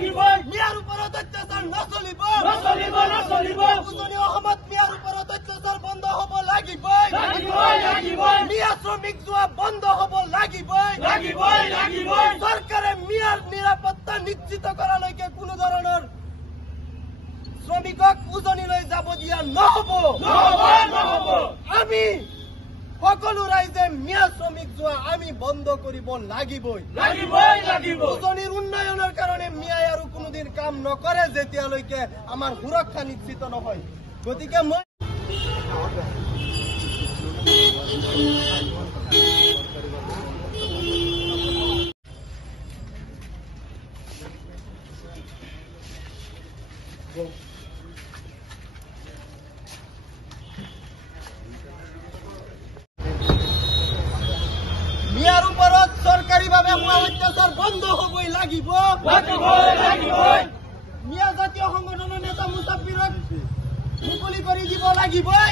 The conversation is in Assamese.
মিয়াৰ উপৰত অত্যাচাৰ নচলিব উজনি অসমত মিয়াৰ উপৰত অত্যাচাৰ বন্ধ হ'ব লাগিবই মিয়া শ্ৰমিক যোৱা বন্ধ হ'ব লাগিবই চৰকাৰে মিয়াৰ নিৰাপত্তা নিশ্চিত কৰালৈকে কোনো ধৰণৰ শ্ৰমিকক উজনিলৈ যাব দিয়া নহ'ব আমি সকলো ৰাইজে মিয়া শ্ৰমিক যোৱা আমি বন্ধ কৰিব লাগিবই উজনিৰ উন্নয়নৰ কাৰণে মিয়াই আৰু কোনোদিন কাম নকৰে যেতিয়ালৈকে আমাৰ সুৰক্ষা নিশ্চিত নহয় গতিকে মই মিয়াৰ ওপৰত চৰকাৰীভাৱে হোৱা অত্যাচাৰ বন্ধ হ'বই লাগিব মিয়া জাতীয় সংগঠনৰ নেতা মুছাফিৰক মুকলি কৰি দিব লাগিবই